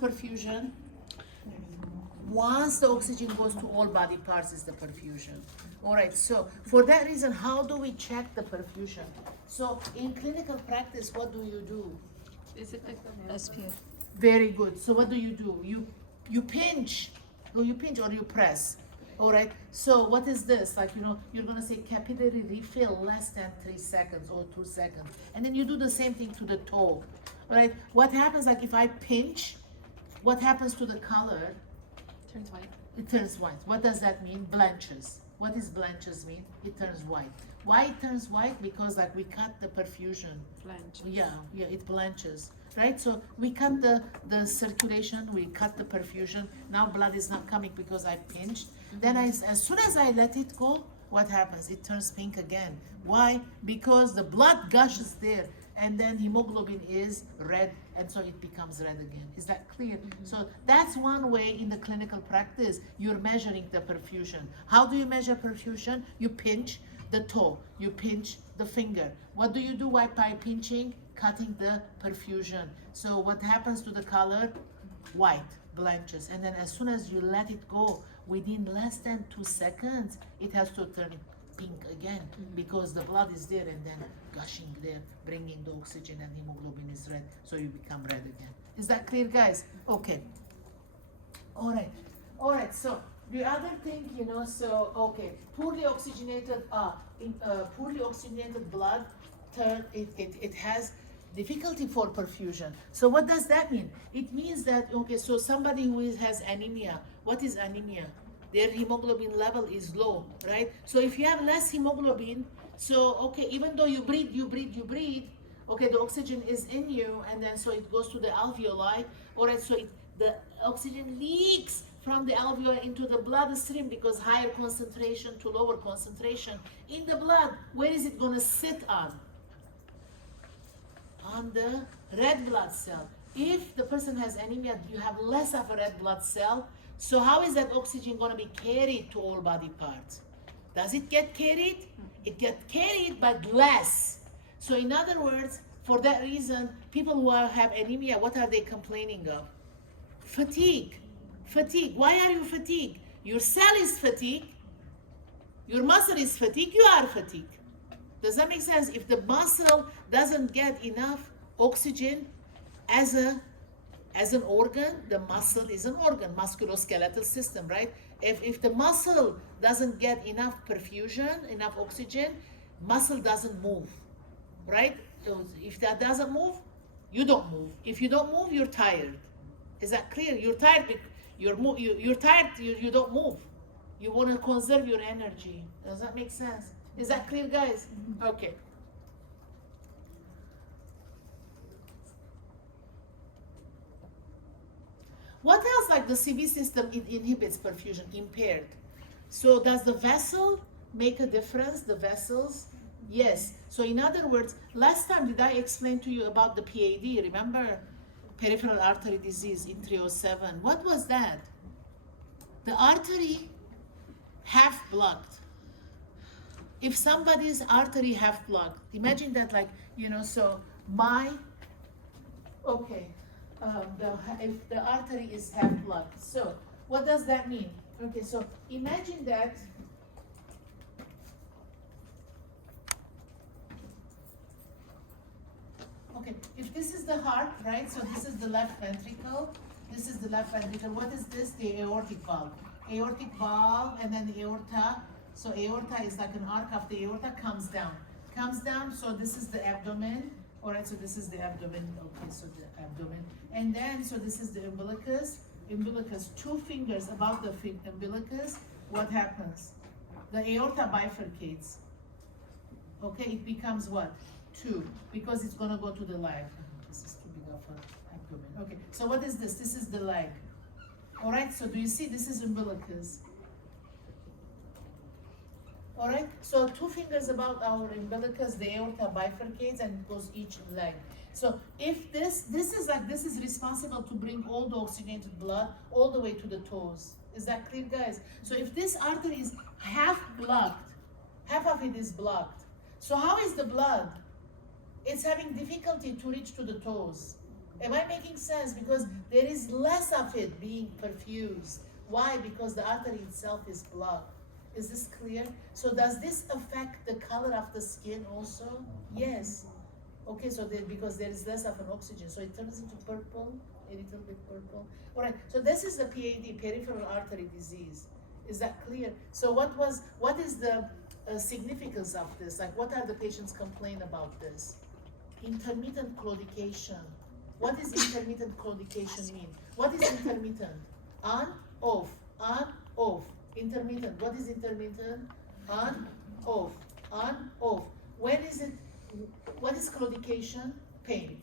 perfusion? Once the oxygen goes to all body parts is the perfusion. All right, so for that reason, how do we check the perfusion? So in clinical practice, what do you do? SPF. Very good. So what do? You pinch, or you press. All right. So what is this? Like, you're gonna say capillary refill less than 3 seconds or 2 seconds, and then you do the same thing to the toe. All right. What happens? Like if I pinch, what happens to the color? Turns white. It turns white. What does that mean? Blanches. What does blanches mean? It turns white. Why it turns white? Because like we cut the perfusion. Blanch. Yeah, it blanches, right? So we cut the circulation, we cut the perfusion. Now blood is not coming because I pinched. Then as soon as I let it go, what happens? It turns pink again. Why? Because the blood gushes there, and then hemoglobin is red, and so it becomes red again. Is that clear? So that's one way in the clinical practice you're measuring the perfusion. How do you measure perfusion? You pinch the toe, you pinch the finger. What do you do by pinching? Cutting the perfusion. So what happens to the color? White, blanches. And then as soon as you let it go, within less than 2 seconds, it has to turn pink again because the blood is there and then gushing there, bringing the oxygen, and hemoglobin is red, so you become red again. Is that clear, guys? Okay. All right. So the other thing, poorly oxygenated blood, it has difficulty for perfusion. So what does that mean? It means that, so somebody who has anemia, what is anemia? Their hemoglobin level is low, right? So if you have less hemoglobin, so, even though you breathe, the oxygen is in you, and then so it goes to the alveoli, all right, so the oxygen leaks from the alveoli into the bloodstream because higher concentration to lower concentration in the blood. Where is it gonna sit on? On the red blood cell. If the person has anemia, you have less of a red blood cell. So how is that oxygen going to be carried to all body parts? Does it get carried? It gets carried, but less. So in other words, for that reason, people who have anemia, what are they complaining of? Fatigue. Why are you fatigued? Your cell is fatigued. Your muscle is fatigued. You are fatigued. Does that make sense? If the muscle doesn't get enough oxygen as an organ, the muscle is an organ, musculoskeletal system, right? If the muscle doesn't get enough perfusion, enough oxygen, muscle doesn't move, right? So if that doesn't move, you don't move. If you don't move, you're tired. Is that clear? You're tired. You're tired. You don't move. You want to conserve your energy. Does that make sense? Is that clear, guys? Okay. What else, like the CV system, it inhibits perfusion, impaired. So does the vessel make a difference, the vessels? Yes. So in other words, last time did I explain to you about the PAD? Remember peripheral artery disease in 307? What was that? The artery half blocked. If somebody's artery half blocked, imagine that, like, so if the artery is half blocked. So what does that mean? Okay, so imagine that if this is the heart, right? So this is the left ventricle. What is this? The aortic valve. And then the aorta. So aorta is like an arc of the aorta, comes down. So this is the abdomen. All right, so this is the abdomen. Okay, so the abdomen. And then, so this is the umbilicus. 2 fingers above the umbilicus. What happens? The aorta bifurcates. Okay, it becomes what? 2, because it's going to go to the leg. This is too big of an abdomen. Okay, so what is this? This is the leg. All right, so do you see this is umbilicus? All right, so 2 fingers above our umbilicus, the aorta bifurcates and it goes each leg. So if this is responsible to bring all the oxygenated blood all the way to the toes. Is that clear, guys? So if this artery is half blocked, half of it is blocked. So how is the blood? It's having difficulty to reach to the toes. Am I making sense? Because there is less of it being perfused. Why? Because the artery itself is blocked. Is this clear? So does this affect the color of the skin also? Yes. Okay, so because there is less of an oxygen, so it turns into purple, a little bit purple. All right, so this is the PAD, peripheral artery disease. Is that clear? So what is the significance of this? Like, what are the patients complain about this? Intermittent claudication. What does intermittent claudication mean? What is intermittent? On, off, on, off. Intermittent. What is intermittent? On, off, on, off. When is it? What is claudication? Pain.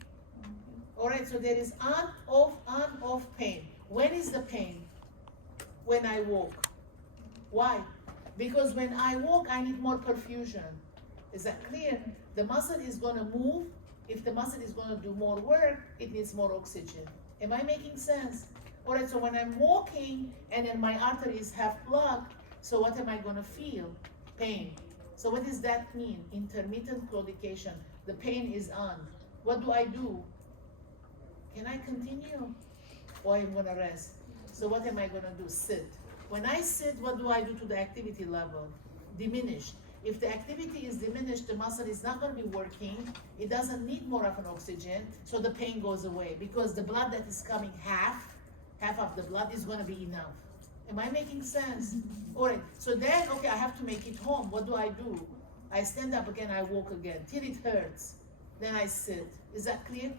All right, so there is on, off pain. When is the pain? When I walk. Why? Because when I walk, I need more perfusion. Is that clear? The muscle is going to move. If the muscle is going to do more work, it needs more oxygen. Am I making sense? All right, so when I'm walking and then my arteries have blocked, so what am I going to feel? Pain. So what does that mean? Intermittent claudication. The pain is on. What do I do? Can I continue? Or I'm going to rest? So what am I going to do? Sit. When I sit, what do I do to the activity level? Diminished. If the activity is diminished, the muscle is not going to be working. It doesn't need more of an oxygen, so the pain goes away because the blood that is coming, half of the blood is going to be enough. Am I making sense? All right, so then, okay, I have to make it home. What do? I stand up again, I walk again, till it hurts. Then I sit. Is that clear?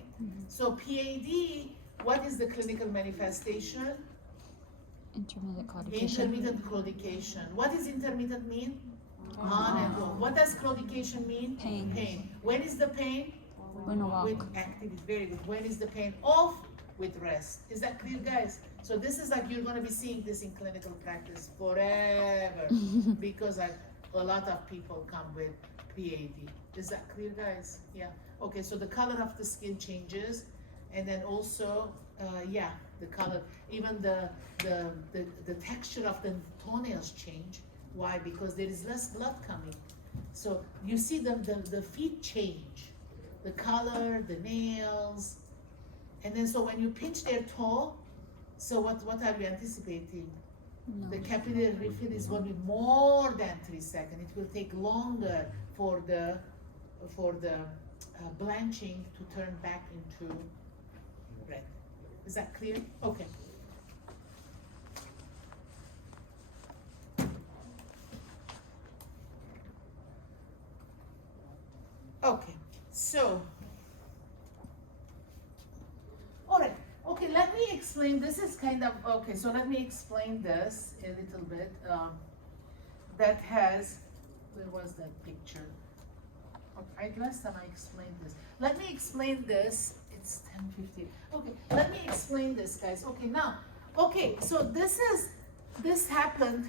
So PAD, what is the clinical manifestation? Intermittent claudication. Intermittent claudication. What does intermittent mean? On and off. What does claudication mean? Pain. Pain. When is the pain? When I walk. With activity. Very good. When is the pain? Off. With rest. Is that clear, guys? So this is like you're going to be seeing this in clinical practice forever because like a lot of people come with PAD. Is that clear, guys? Yeah. Okay. So the color of the skin changes, and then also, yeah, the color, even the texture of the toenails change. Why? Because there is less blood coming. So you see the feet change, the color, the nails, and then so when you pinch their toe, so what are we anticipating? No. The capillary refill is going to be more than 3 seconds. It will take longer for the blanching to turn back into red. Is that clear? Okay. Okay, so, all right, okay, let me explain, this is kind of, okay, so let me explain this a little bit, that has, where was that picture? Okay, last time I explained this. Let me explain this, it's 10:50, okay, let me explain this, guys, okay, now, okay, so this happened.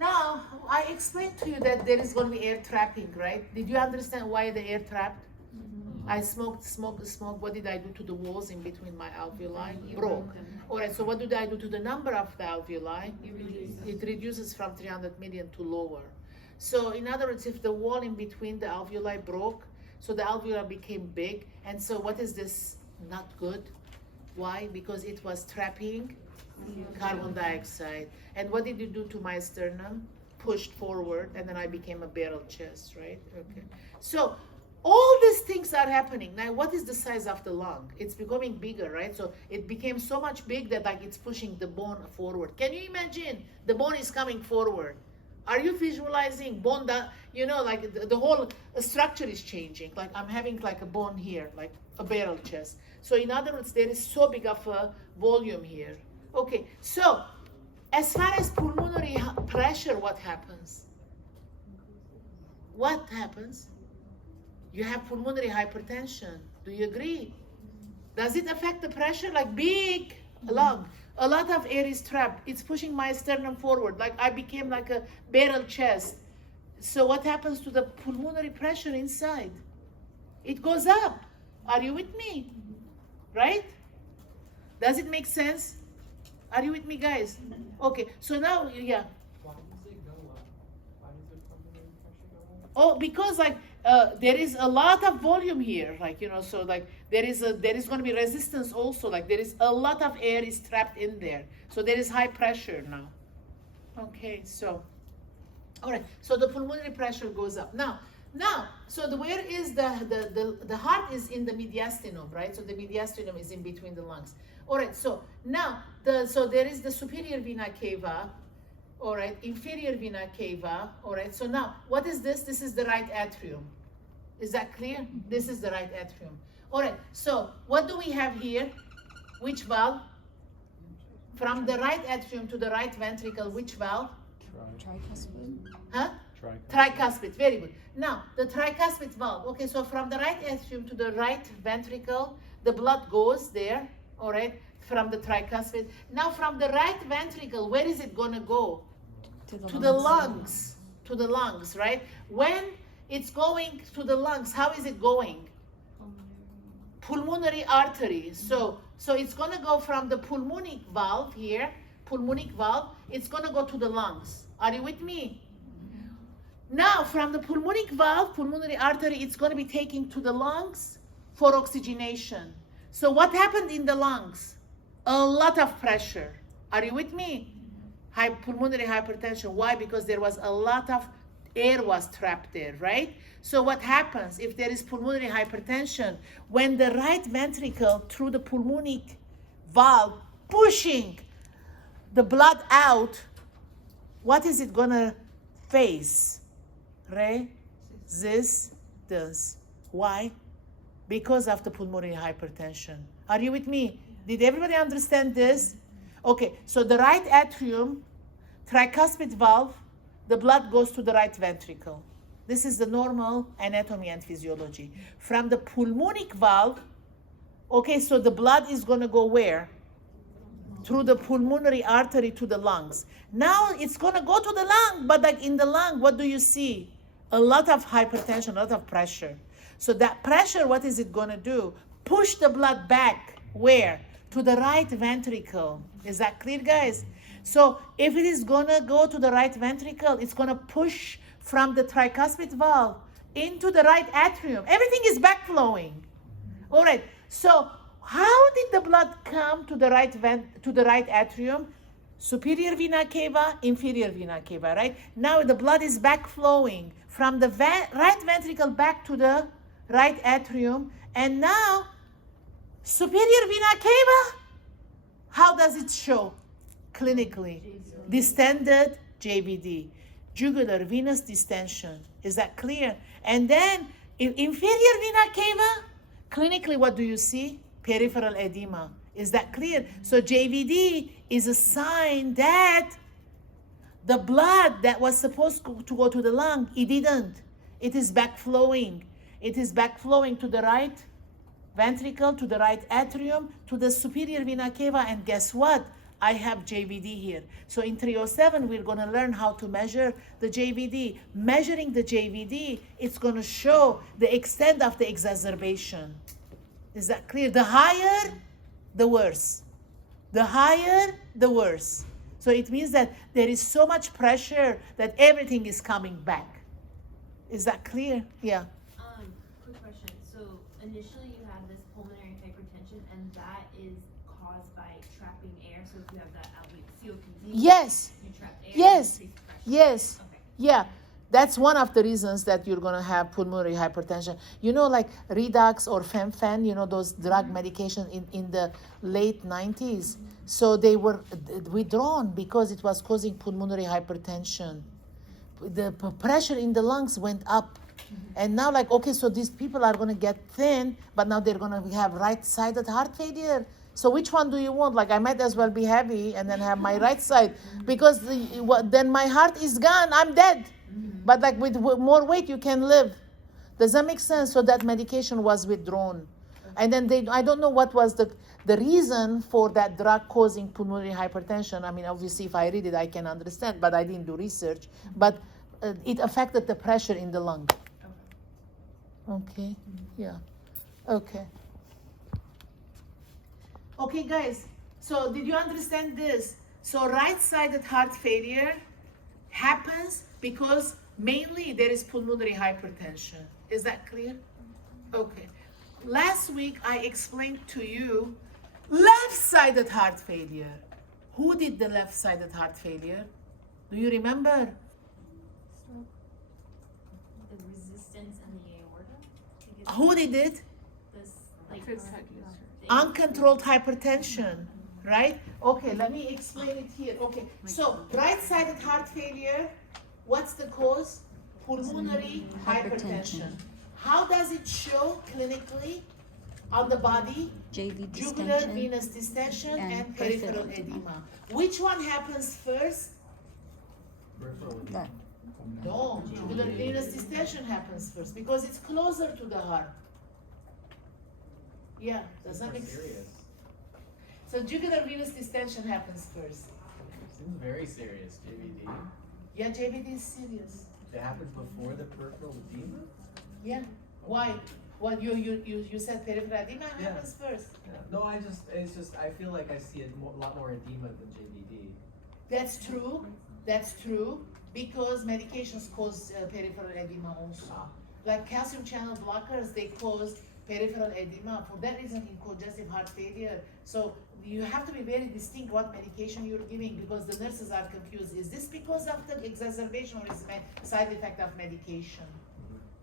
Now, I explained to you that there is going to be air trapping, right? Did you understand why the air trapped? I smoked. What did I do to the walls in between my alveoli? Broke. All right, so what did I do to the number of the alveoli? It reduces from 300 million to lower. So in other words, if the wall in between the alveoli broke, so the alveoli became big, and so what is this? Not good. Why? Because it was trapping carbon dioxide. And what did you do to my sternum? Pushed forward, and then I became a barrel chest, right? Okay. So all these things are happening. Now, what is the size of the lung? It's becoming bigger, right? So it became so much big that like it's pushing the bone forward. Can you imagine? The bone is coming forward. Are you visualizing bone that, you know, like the whole structure is changing. Like I'm having like a bone here, like a barrel chest. So in other words, there is so big of a volume here. Okay, so as far as pulmonary pressure, what happens? What happens? You have pulmonary hypertension. Do you agree? Does it affect the pressure? Like big lung. A lot of air is trapped. It's pushing my sternum forward. Like I became like a barrel chest. So what happens to the pulmonary pressure inside? It goes up. Are you with me? Right? Does it make sense? Are you with me, guys? Okay, so now, yeah. Why does it go up? Why does the pulmonary pressure go up? Oh, because like there is a lot of volume here, like, you know, so like there is going to be resistance also, like there is a lot of air is trapped in there. So there is high pressure now. Okay, so, all right, so the pulmonary pressure goes up. Now, so where is the heart is in the mediastinum, right? So the mediastinum is in between the lungs. All right, so now, so there is the superior vena cava, all right, inferior vena cava, all right. So now, what is this? This is the right atrium. Is that clear? This is the right atrium. All right, so what do we have here? Which valve? From the right atrium to the right ventricle, which valve? Tricuspid. Huh? Tricuspid, very good. Now, the tricuspid valve. Okay, so from the right atrium to the right ventricle, the blood goes there, all right, from the tricuspid. Now, from the right ventricle, where is it going to go? To the lungs. To the lungs, right? When it's going to the lungs, how is it going? Pulmonary artery. So it's going to go from the pulmonic valve here, pulmonic valve, it's going to go to the lungs. Are you with me? Now, from the pulmonic valve, pulmonary artery, it's going to be taken to the lungs for oxygenation. So what happened in the lungs? A lot of pressure. Are you with me? Pulmonary hypertension. Why? Because there was a lot of air was trapped there, right? So what happens if there is pulmonary hypertension? When the right ventricle through the pulmonic valve pushing the blood out, what is it gonna face? Resistance. Why? Because of the pulmonary hypertension. Are you with me? Did everybody understand this? Okay, so the right atrium, tricuspid valve, the blood goes to the right ventricle. This is the normal anatomy and physiology. From the pulmonic valve, okay, so the blood is going to go where? Through the pulmonary artery to the lungs. Now it's going to go to the lung, but like in the lung, what do you see? A lot of hypertension, a lot of pressure. So that pressure, what is it going to do? Push the blood back. Where? To the right ventricle. Is that clear, guys? So if it is going to go to the right ventricle, it's going to push from the tricuspid valve into the right atrium. Everything is backflowing. All right. So how did the blood come to the right atrium? Superior vena cava, inferior vena cava, right? Now the blood is backflowing from the right ventricle back to the right atrium, and now superior vena cava, how does it show clinically? Distended JVD, jugular venous distension. Is that clear? And then inferior vena cava, clinically what do you see? Peripheral edema. Is that clear? So JVD is a sign that the blood that was supposed to go to the lung, it didn't. It is backflowing. It is backflowing to the right ventricle, to the right atrium, to the superior vena cava, and guess what? I have JVD here. So in 307, we're going to learn how to measure the JVD. Measuring the JVD, it's going to show the extent of the exacerbation. Is that clear? The higher, the worse. The higher, the worse. So it means that there is so much pressure that everything is coming back. Is that clear? Yeah. Quick question. So initially you have this pulmonary hypertension, and that is caused by trapping air. So if you have that COPD, Yes. you trap air. Yes. You increase pressure. Yes. Okay. Yeah. That's one of the reasons that you're going to have pulmonary hypertension. You know, like Redox or Femfen, you know, those drug medication in the late 90s. So they were withdrawn because it was causing pulmonary hypertension. The pressure in the lungs went up. And now, like, okay, so these people are going to get thin, but now they're going to have right-sided heart failure. So which one do you want? Like, I might as well be heavy and then have my right side, because then my heart is gone, I'm dead. But like with more weight, you can live. Does that make sense? So that medication was withdrawn. And then I don't know what was the reason for that drug causing pulmonary hypertension. I mean, obviously, if I read it, I can understand, but I didn't do research. But it affected the pressure in the lung. Okay, yeah, okay. Okay, guys, so did you understand this? So right-sided heart failure happens because Mainly there is pulmonary hypertension. Is that clear? Okay. Last week I explained to you left-sided heart failure. Who did the left-sided heart failure? Do you remember? The resistance and the aorta. I think it's Who did it? this like the- Uncontrolled hypertension, right? Okay, let me explain it here. Okay, so right-sided heart failure, what's the cause? Pulmonary hypertension. How does it show clinically on the body? JV Jugular distension. venous distension and and peripheral peripheral edema. Which one happens first? That. No, jugular venous distension happens first because it's closer to the heart. Yeah, does that make sense? Serious. So jugular venous distension happens first. Seems very serious, JVD. Yeah, JVD is serious. It happens before the peripheral edema? Yeah. Why? Well, you said peripheral edema Yeah. happens first. Yeah. No, it's just, I feel like I see a lot more edema than JVD. That's true. That's true because medications cause peripheral edema also. Like calcium channel blockers, they cause peripheral edema. For that reason, in congestive heart failure, so you have to be very distinct what medication you're giving because the nurses are confused. Is this because of the exacerbation or is it a side effect of medication?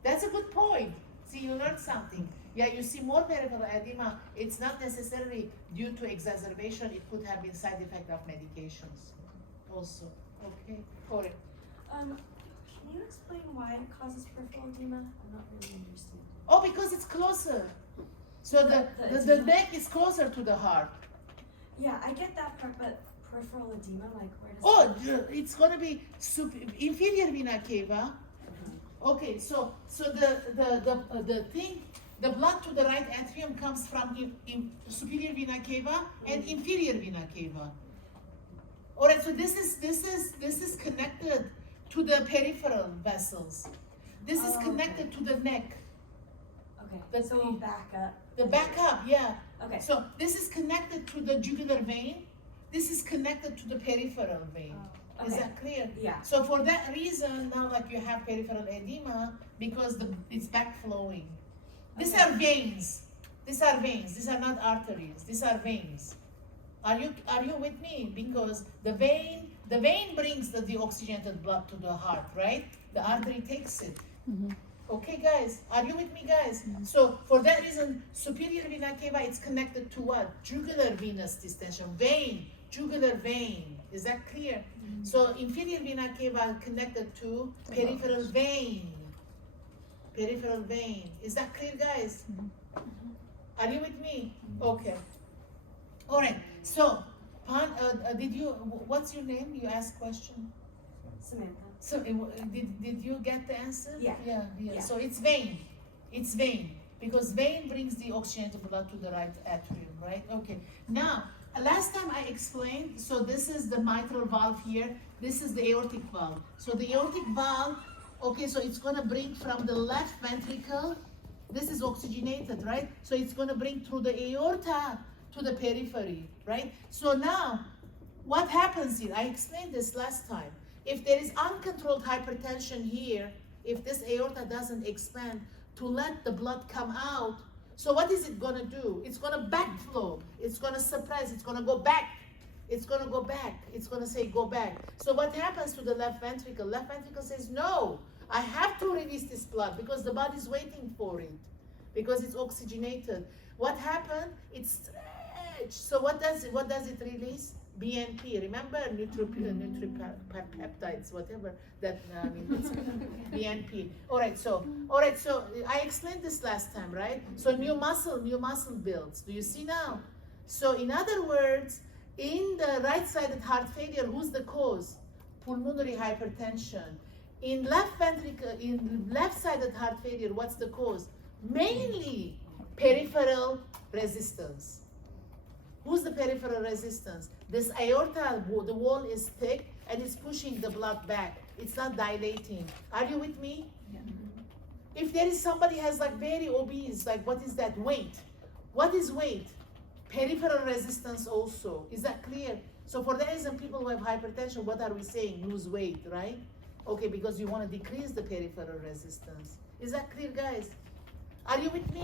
That's a good point. See, you learned something. Yeah, you see more peripheral edema. It's not necessarily due to exacerbation. It could have been side effect of medications also. Okay, Corey. Can you explain why it causes peripheral edema? I'm not really understanding. Oh, because it's closer. So the neck is closer to the heart. Yeah, I get that part, but peripheral edema, like where does Oh, it's gonna be inferior vena cava. Okay, so the thing, the blood to the right atrium comes from superior vena cava and inferior vena cava. All right, so this is connected to the peripheral vessels. This is Oh, connected okay. to the neck. Okay, the- so we'll back up. The backup, yeah. Okay. So this is connected to the jugular vein. This is connected to the peripheral vein. Oh, Is okay. that clear? Yeah. So for that reason, now like you have peripheral edema because it's backflowing. These Okay. are veins. These are veins. These are not arteries. These are veins. Are you with me? Because the vein brings the deoxygenated blood to the heart, right? The artery takes it. Okay, guys, are you with me, guys? So for that reason, superior vena cava it's connected to what? Jugular venous distension, vein, jugular vein. Is that clear? So inferior vena cava connected to peripheral vein. Peripheral vein. Is that clear, guys? Are you with me? Okay. All right. So, what's your name? You asked question. Samantha. So did you get the answer? Yeah. Yeah. So it's vein. It's vein because vein brings the oxygenated blood to the right atrium, right? Okay. Now, last time I explained, so this is the mitral valve here. This is the aortic valve. So the aortic valve, okay, so it's gonna bring from the left ventricle. This is oxygenated, right? So it's gonna bring through the aorta to the periphery, right? So now, what happens here? I explained this last time. If there is uncontrolled hypertension here, if this aorta doesn't expand to let the blood come out, so what is it gonna do? It's gonna backflow. It's gonna suppress. It's gonna go back. It's gonna go back. It's gonna say go back. So what happens to the left ventricle? Left ventricle says, no, I have to release this blood because the body's waiting for it because it's oxygenated. What happened? It's stretched. So what does it release? BNP, remember nucleopeptides, whatever that it's BNP. All right, so I explained this last time, right? So new muscle builds. Do you see now? So in other words, in the right-sided heart failure, who's the cause? Pulmonary hypertension. In left-sided heart failure, what's the cause? Mainly peripheral resistance. Who's the peripheral resistance? This aorta, the wall is thick and it's pushing the blood back. It's not dilating. Are you with me? Yeah. If there is somebody has like very obese, like what is that? Weight. What is weight? Peripheral resistance also. Is that clear? So for that reason, people who have hypertension, what are we saying? Lose weight, right? Okay, because you want to decrease the peripheral resistance. Is that clear, guys? Are you with me?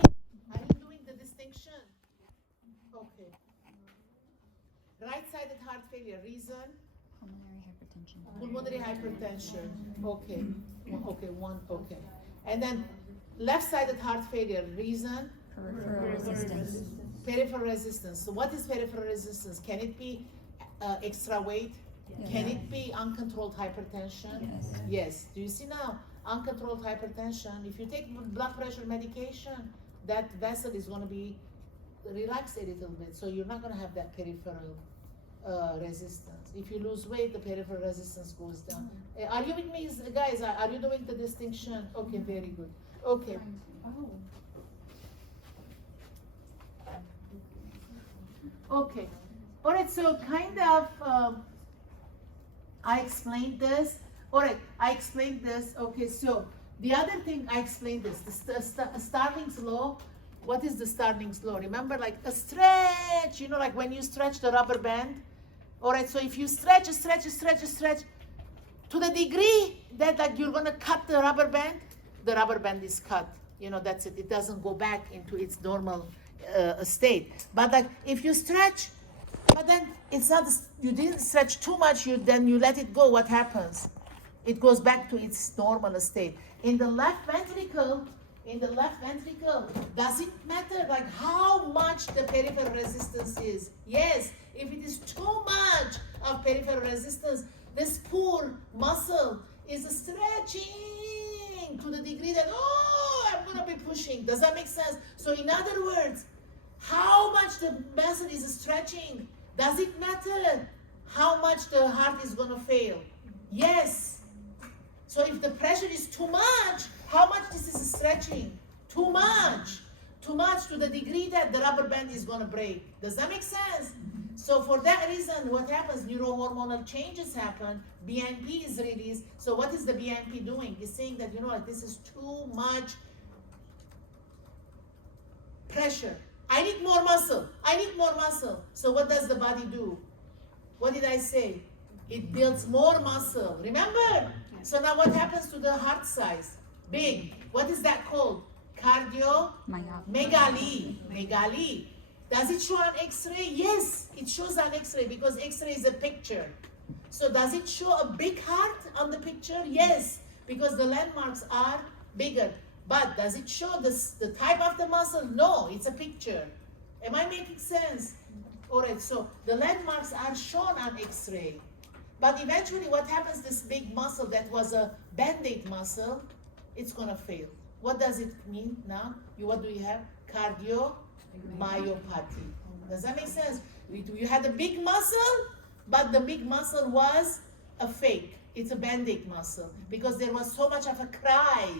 Are you doing the distinction? Okay. Right-sided heart failure, reason? Pulmonary hypertension. Pulmonary hypertension. Okay. Okay, one, okay. And then left-sided heart failure, reason? Peripheral resistance. Peripheral resistance. So what is peripheral resistance? Can it be extra weight? Yes. Can it be uncontrolled hypertension? Yes. Yes. Do you see now? Uncontrolled hypertension. If you take blood pressure medication, that vessel is going to be relaxed a little bit. So you're not going to have that peripheral resistance. If you lose weight, the peripheral resistance goes down. Are you with me, guys? Are you doing the distinction? Okay, very good. Okay. Okay. All right. So kind of, I explained this. All right. I explained this. Okay. So the other thing I explained this. The Starling's law. What is the Starling's law? Remember, like a stretch. You know, like when you stretch the rubber band. All right. So if you stretch, to the degree that like you're gonna cut the rubber band is cut. You know, that's it. It doesn't go back into its normal state. But like if you stretch, but then it's not, you didn't stretch too much, then you let it go, what happens? It goes back to its normal state. In the left ventricle, does it matter like how much the peripheral resistance is? Yes, if it is too much of peripheral resistance, this poor muscle is stretching to the degree that, I'm gonna be pushing. Does that make sense? So in other words, how much the muscle is stretching, does it matter how much the heart is gonna fail? Yes. So if the pressure is too much, how much this is stretching? Too much to the degree that the rubber band is gonna break. Does that make sense? So for that reason, what happens? Neurohormonal changes happen. BNP is released. So what is the BNP doing? It's saying that, you know what, this is too much pressure. I need more muscle. So what does the body do? What did I say? It builds more muscle. Remember? So now what happens to the heart size? Big. What is that called? Megaly. Does it show on X-ray? Yes, it shows on X-ray because X-ray is a picture. So does it show a big heart on the picture? Yes, because the landmarks are bigger. But does it show the type of the muscle? No, it's a picture. Am I making sense? All right, so the landmarks are shown on X-ray. But eventually what happens, this big muscle that was a Band-Aid muscle, it's gonna fail. What does it mean now? What do you have? Cardiomyopathy. Does that make sense? You had a big muscle, but the big muscle was a fake. It's a Band-Aid muscle because there was so much of a cry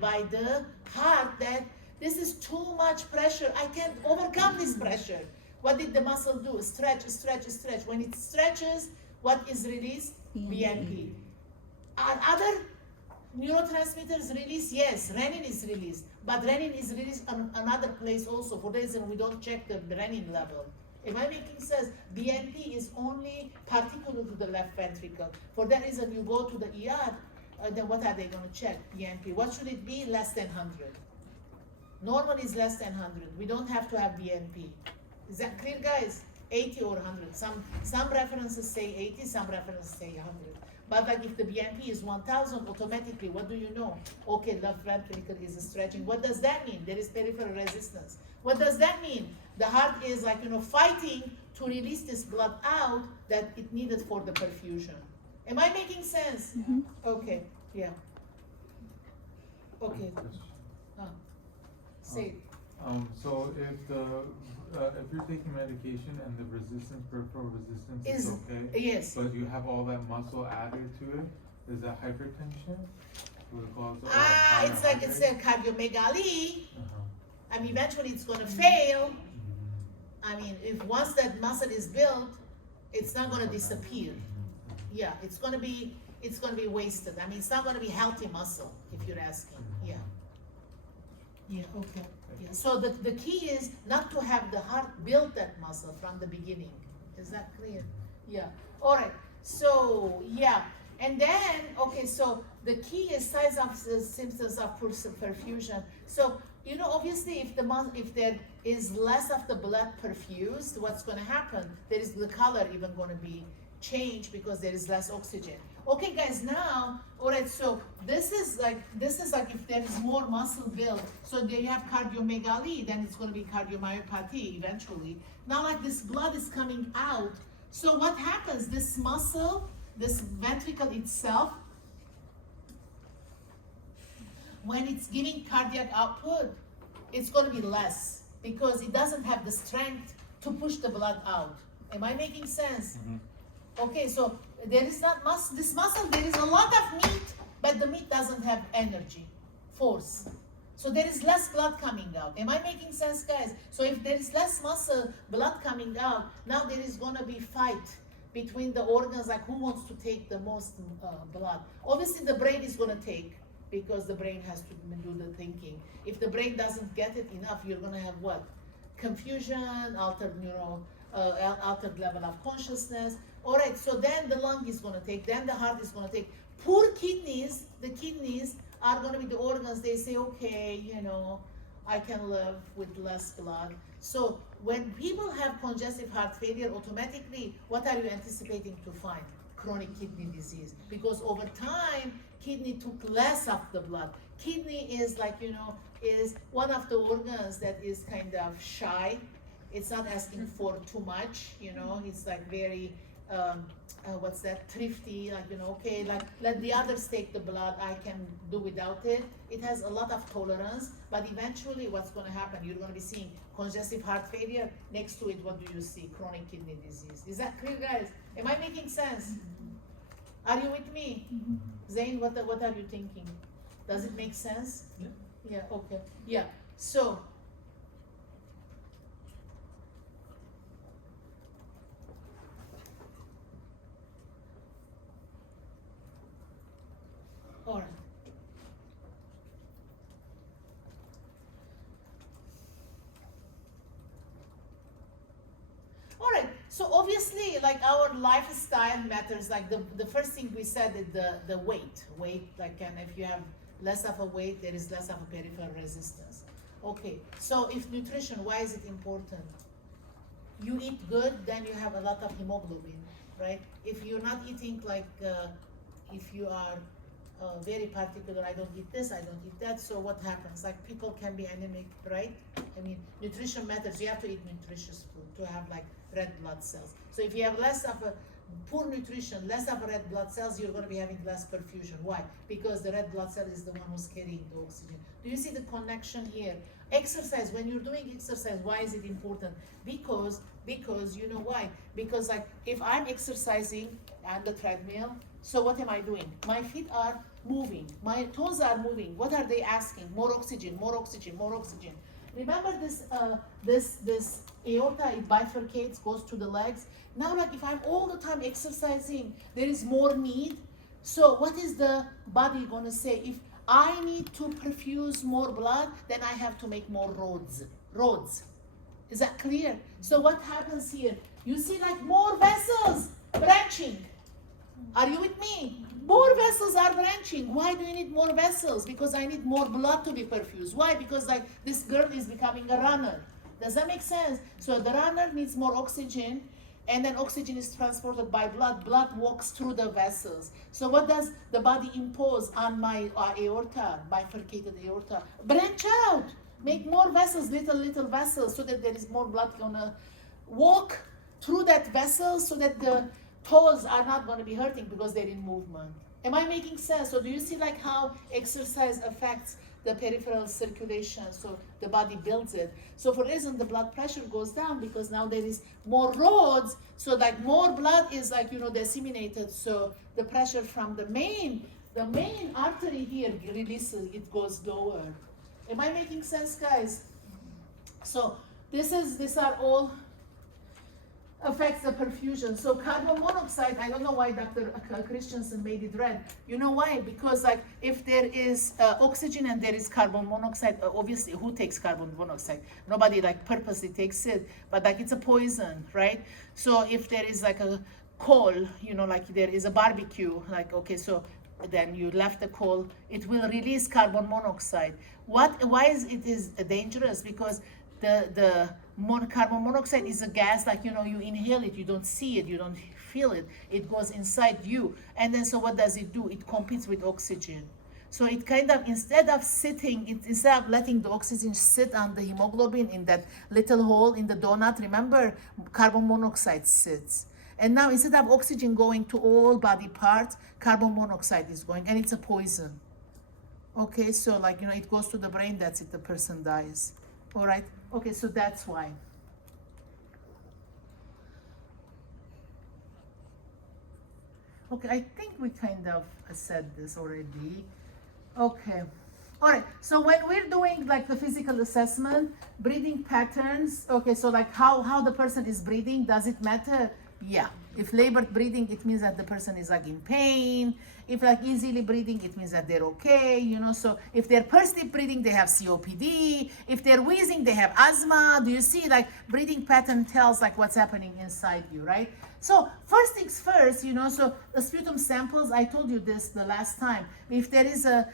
by the heart that this is too much pressure. I can't overcome this pressure. What did the muscle do? Stretch. When it stretches, what is released? BNP. Are other neurotransmitters released? Yes, renin is released. But renin is released on another place also. For that reason, we don't check the renin level. Am I making sense? BNP is only particular to the left ventricle. For that reason, you go to the ER, then what are they going to check? BNP. What should it be? Less than 100. Normal is less than 100. We don't have to have BNP. Is that clear, guys? 80 or 100. Some references say 80, some references say 100. But like if the BNP is 1000, automatically, what do you know? Okay, left ventricle is stretching. What does that mean? There is peripheral resistance. What does that mean? The heart is like, fighting to release this blood out that it needed for the perfusion. Am I making sense? Mm-hmm. Okay, yeah. Okay. Say it. So if you're taking medication and the peripheral resistance is okay, yes. but you have all that muscle added to it, is that hypertension? It's a cardiomegaly. I mean, eventually it's going to fail. I mean, if once that muscle is built, it's not going to disappear. Yeah, it's going to be wasted. I mean, it's not going to be healthy muscle, if you're asking. Yeah. Yeah, okay. Yeah. So the key is not to have the heart build that muscle from the beginning. Is that clear? Yeah. All right. So, yeah. And then, okay, so the key is signs of the symptoms of perfusion. So, you know, obviously if there is less of the blood perfused, what's going to happen? There is the color even going to be changed because there is less oxygen. Okay, guys, now, all right, so this is like if there is more muscle build, so there you have cardiomegaly, then it's going to be cardiomyopathy eventually. Now, like this blood is coming out, so what happens? This muscle, this ventricle itself, when it's giving cardiac output, it's going to be less because it doesn't have the strength to push the blood out. Am I making sense? Okay, so there is not this muscle, there is a lot of meat, but the meat doesn't have energy, force. So there is less blood coming out. Am I making sense, guys? So if there is less muscle, blood coming out, now there is going to be fight between the organs, like who wants to take the most blood. Obviously the brain is going to take, because the brain has to do the thinking. If the brain doesn't get it enough, you're going to have what? Confusion, altered level of consciousness. All right, so then the lung is going to take, then the heart is going to take. Poor kidneys, the kidneys are going to be the organs, they say, okay, you know, I can live with less blood. So when people have congestive heart failure, automatically, what are you anticipating to find? Chronic kidney disease. Because over time, kidney took less of the blood. Kidney is like, you know, is one of the organs that is kind of shy. It's not asking for too much, you know, it's like very, thrifty, like, you know, okay, like let the others take the blood, I can do without it. It has a lot of tolerance, but eventually what's going to happen? You're going to be seeing congestive heart failure. Next to it, what do you see? Chronic kidney disease. Is that clear, guys? Am I making sense? Are you with me? Zain, what are you thinking? Does it make sense? Yeah. Yeah, okay. Yeah, so, all right. All right, so obviously, like our lifestyle matters. Like the first thing we said is the weight, like, and if you have less of a weight, there is less of a peripheral resistance. Okay, so if nutrition, why is it important? You eat good, then you have a lot of hemoglobin, right? If you're not eating like, if you are very particular, I don't eat this, I don't eat that, so what happens? Like people can be anemic, right? I mean, nutrition matters. You have to eat nutritious food to have like red blood cells. So if you have less of a poor nutrition, less of a red blood cells, you're going to be having less perfusion. Why? Because the red blood cell is the one who's carrying the oxygen. Do you see the connection here? Exercise, when you're doing exercise, why is it important? Because you know why? Because like if I'm exercising on the treadmill, so what am I doing? My feet are moving, my toes are moving. What are they asking? More oxygen, more oxygen, more oxygen. Remember this this aorta, it bifurcates, goes to the legs. Now like if I'm all the time exercising, there is more need. So what is the body going to say? If I need to perfuse more blood, then I have to make more roads. Is that clear? So what happens here? You see like more vessels branching. Are you with me? More vessels are branching. Why do you need more vessels? Because I need more blood to be perfused. Why? Because like this girl is becoming a runner. Does that make sense? So the runner needs more oxygen, and then oxygen is transported by blood. Blood walks through the vessels. So what does the body impose on my aorta, bifurcated aorta? Branch out. Make more vessels, little vessels, so that there is more blood gonna walk through that vessel, so that the toes are not going to be hurting because they're in movement. Am I making sense? So do you see like how exercise affects the peripheral circulation? So the body builds it. So for reason the blood pressure goes down because now there is more roads. So like more blood is like, you know, disseminated. So the pressure from the main artery here releases, it goes lower. Am I making sense, guys? So these are all affects the perfusion. So carbon monoxide, I don't know why Dr. Christensen made it red. You know why? Because like if there is oxygen and there is carbon monoxide, obviously who takes carbon monoxide? Nobody like purposely takes it, but like it's a poison, right? So if there is like a coal, like there is a barbecue, like, okay, so then you left the coal, it will release carbon monoxide. Why is dangerous? Because the carbon monoxide is a gas, like, you inhale it, you don't see it, you don't feel it, it goes inside you. And then so what does it do? It competes with oxygen. So it kind of, instead of letting the oxygen sit on the hemoglobin in that little hole in the donut, remember, carbon monoxide sits. And now instead of oxygen going to all body parts, carbon monoxide is going, and it's a poison. Okay, so like, it goes to the brain, that's it, the person dies. All right, okay, so that's why. Okay, I think we kind of said this already. Okay. All right. So when we're doing like the physical assessment, breathing patterns, okay, so like how the person is breathing, does it matter? Yeah. If labored breathing, it means that the person is like in pain. If like easily breathing, it means that they're okay, So if they're pursed deep breathing, they have COPD. If they're wheezing, they have asthma. Do you see, like, breathing pattern tells like what's happening inside you, right? So first things first, so the sputum samples, I told you this the last time. If there is a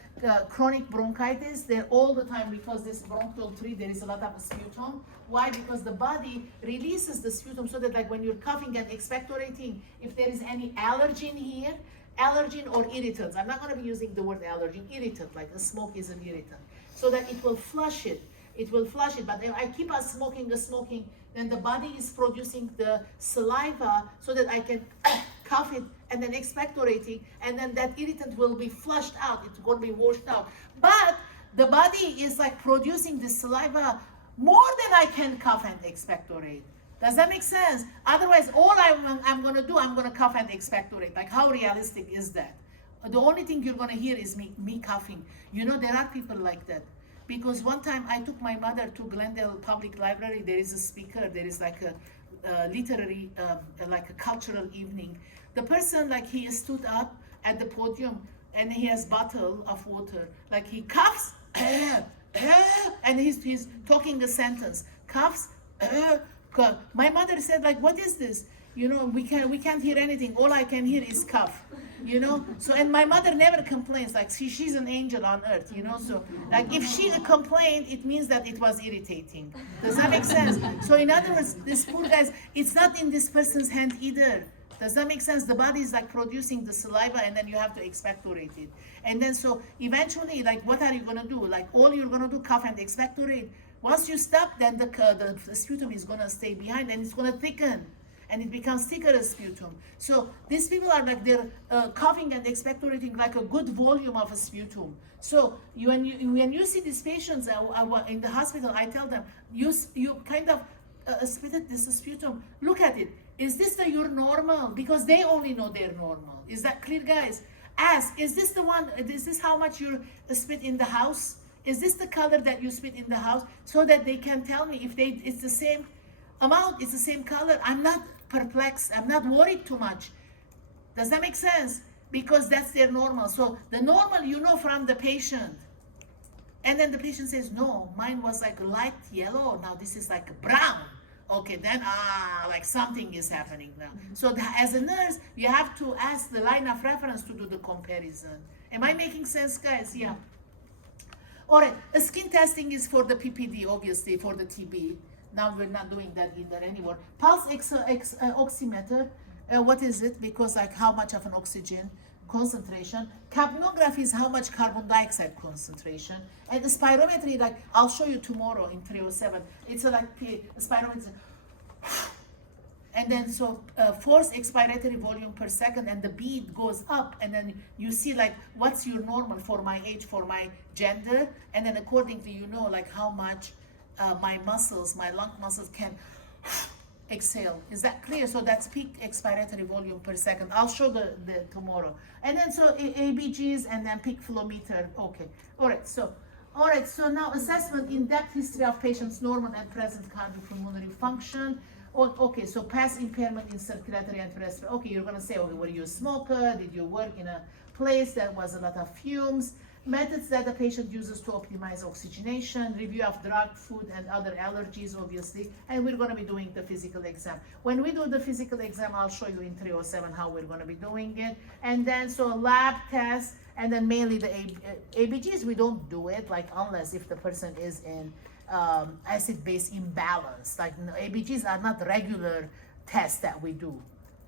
chronic bronchitis, there all the time, because this bronchial tree, there is a lot of sputum. Why? Because the body releases the sputum so that like when you're coughing and expectorating, if there is any allergen here, allergen or irritants, I'm not going to be using the word allergen, irritant, like the smoke is an irritant, so that it will flush it. It will flush it, but if I keep on smoking, then the body is producing the saliva so that I can cough it and then expectorating, and then that irritant will be flushed out. It's going to be washed out. But the body is like producing the saliva more than I can cough and expectorate. Does that make sense? Otherwise, all I'm going to do, I'm going to cough and expectorate. Like, how realistic is that? The only thing you're going to hear is me coughing. There are people like that. Because one time I took my mother to Glendale Public Library. There is a speaker. There is like a literary, like a cultural evening. The person, like, he stood up at the podium and he has bottle of water. Like, he coughs, and he's talking a sentence. Coughs, my mother said, like, what is this? We can't hear anything. All I can hear is cough. So, and my mother never complains, like she's an angel on earth, so like if she complained, it means that it was irritating. Does that make sense? So in other words, this poor guys, it's not in this person's hand either. Does that make sense? The body is like producing the saliva, and then you have to expectorate it. And then so eventually, like, what are you going to do? Like, all you're going to do, cough and expectorate. Once you stop, then the sputum is going to stay behind, and it's going to thicken. And it becomes thicker as sputum. So these people are like, they're coughing and expectorating like a good volume of a sputum. So when you see these patients in the hospital, I tell them, you kind of spit this sputum. Look at it. Is this your normal? Because they only know they're normal. Is that clear, guys? Ask, is this the one? Is this how much you spit in the house? Is this the color that you spit in the house? So that they can tell me if it's the same amount, it's the same color. I'm not perplexed. I'm not worried too much. Does that make sense? Because that's their normal. So the normal, from the patient. And then the patient says, no, mine was like light yellow. Now this is like brown. Okay, then, like something is happening now. So as a nurse, you have to ask the line of reference to do the comparison. Am I making sense, guys? Yeah. All right, skin testing is for the PPD, obviously, for the TB. Now we're not doing that either anymore. Pulse oximeter, what is it? Because like how much of an oxygen concentration. Capnography is how much carbon dioxide concentration. And the spirometry, like I'll show you tomorrow in 307. It's like spirometry. And then so force expiratory volume per second, and the beat goes up, and then you see like what's your normal for my age, for my gender, and then accordingly like how much my lung muscles can exhale. Is that clear? So that's peak expiratory volume per second. I'll show the tomorrow. And then so ABGs, and then peak flow meter. Okay. All right. So now assessment, in-depth history of patient's normal and present cardiopulmonary function. Okay, so past impairment in circulatory and respiratory. Okay, you're gonna say, okay, were you a smoker? Did you work in a place that was a lot of fumes? methods that the patient uses to optimize oxygenation, review of drug, food, and other allergies, obviously, and we're going to be doing the physical exam. When we do the physical exam, I'll show you in 307 how we're going to be doing it. And then, so lab tests, and then mainly the ABGs, we don't do it, like unless if the person is in acid-base imbalance. Like ABGs are not regular tests that we do,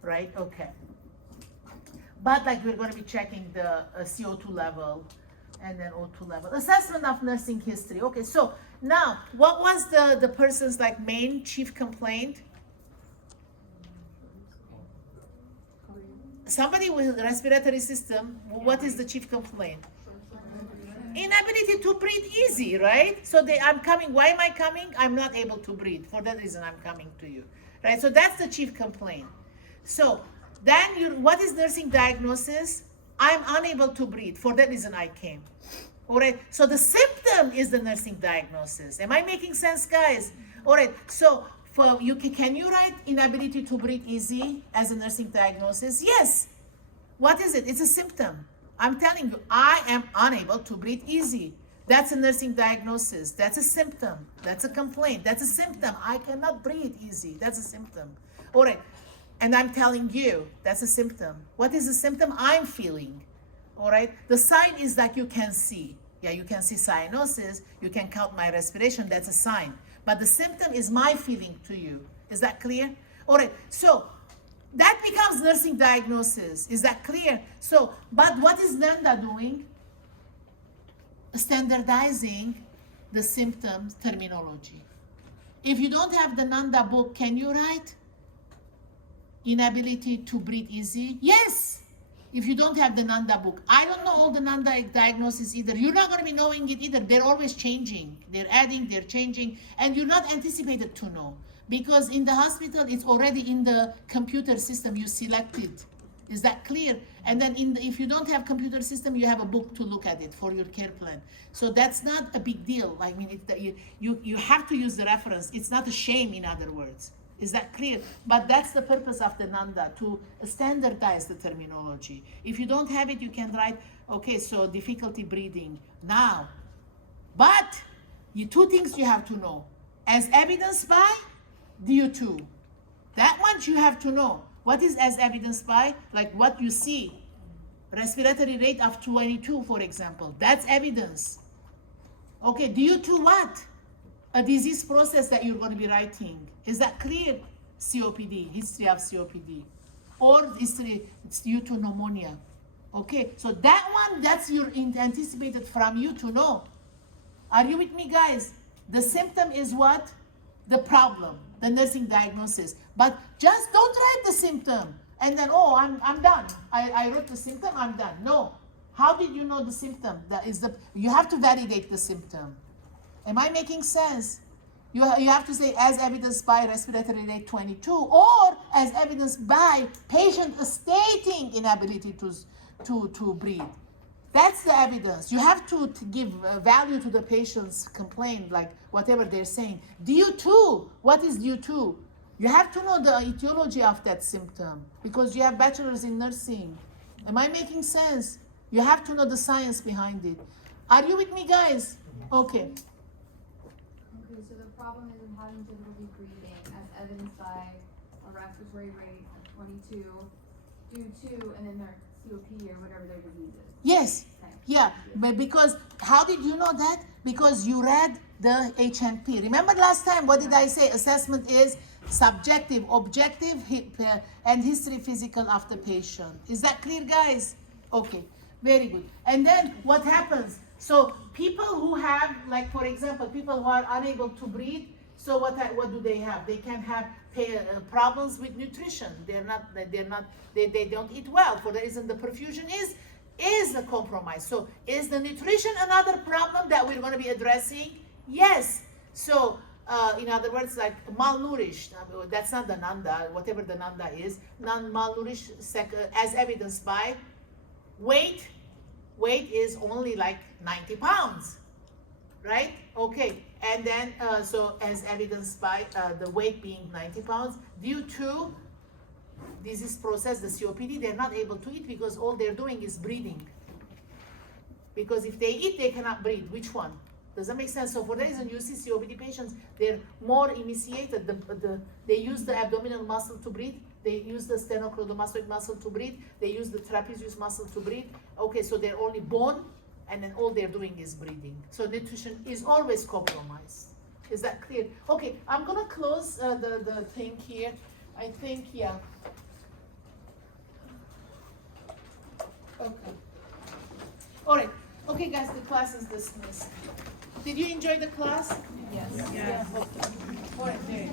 right? Okay. But like we're going to be checking the CO2 level and then O2 level. Assessment of nursing history. Okay, so now what was the person's like main chief complaint? Somebody with respiratory system, what is the chief complaint? Inability to breathe easy, right? So I'm coming, why am I coming? I'm not able to breathe. For that reason, I'm coming to you, right? So that's the chief complaint. So then what is nursing diagnosis? I'm unable to breathe. For that reason, I came. All right. So the symptom is the nursing diagnosis. Am I making sense, guys? All right. So can you write inability to breathe easy as a nursing diagnosis? Yes. What is it? It's a symptom. I'm telling you, I am unable to breathe easy. That's a nursing diagnosis. That's a symptom. That's a complaint. That's a symptom. I cannot breathe easy. That's a symptom. All right. And I'm telling you, that's a symptom. What is the symptom? I'm feeling. All right. The sign is that you can see. Yeah, you can see cyanosis. You can count my respiration. That's a sign. But the symptom is my feeling to you. Is that clear? All right. So that becomes nursing diagnosis. Is that clear? So, but what is NANDA doing? Standardizing the symptoms terminology. If you don't have the NANDA book, can you write inability to breathe easy? Yes. If you don't have the NANDA book. I don't know all the NANDA diagnoses either. You're not going to be knowing it either. They're always changing. They're adding, they're changing, and you're not anticipated to know. Because in the hospital, it's already in the computer system you selected. Is that clear? And then if you don't have computer system, you have a book to look at it for your care plan. So that's not a big deal. I mean, you have to use the reference. It's not a shame, in other words. Is that clear? But that's the purpose of the NANDA, to standardize the terminology. If you don't have it, you can write, okay, so difficulty breathing. Now, but two things you have to know. As evidenced by DU2. That much you have to know. What is as evidenced by? Like what you see. Respiratory rate of 22, for example. That's evidence. Okay, DU2 what? A disease process that you're going to be writing. Is that clear? COPD, history of COPD. Or history, it's due to pneumonia. Okay, so that one, that's your anticipated from you to know. Are you with me, guys? The symptom is what? The problem, the nursing diagnosis. But just don't write the symptom and then, oh, I'm done. I wrote the symptom, I'm done. No. How did you know the symptom? You have to validate the symptom. Am I making sense? You have to say as evidenced by respiratory rate 22 or as evidenced by patient stating inability to breathe. That's the evidence. You have to give value to the patient's complaint, like whatever they're saying. DU2, what is DU2? You have to know the etiology of that symptom because you have bachelor's in nursing. Am I making sense? You have to know the science behind it. Are you with me, guys? Okay. Okay, so the problem is having difficulty breathing as evidenced by a respiratory rate of 22 due to, and then their COPD or whatever their disease is. Yes. Okay. Yeah, but because, how did you know that? Because you read the HNP. Remember last time, what did I say? Assessment is subjective, objective, and history physical of the patient. Is that clear, guys? Okay, very good. And then what happens? So people who have, like for example, people who are unable to breathe, so what do they have? They can have problems with nutrition. They don't eat well. For the reason the perfusion is a compromise. So is the nutrition another problem that we're going to be addressing? Yes. So in other words, like malnourished, that's not the NANDA, whatever the NANDA is, non-malnourished as evidenced by weight. Weight is only like 90 pounds, right? Okay, and then so as evidenced by the weight being 90 pounds, due to disease process, the COPD, they're not able to eat because all they're doing is breathing. Because if they eat, they cannot breathe. Which one? Does that make sense? So for that reason, you see COPD patients, they're more emaciated. They use the abdominal muscle to breathe. They use the sternocleidomastoid muscle to breathe. They use the trapezius muscle to breathe. Okay, so they're only bone, and then all they're doing is breathing. So nutrition is always compromised. Is that clear? Okay, I'm gonna close the thing here. I think, yeah. Okay. All right. Okay, guys, the class is dismissed. Did you enjoy the class? Yes. Yeah. Okay. All right. There.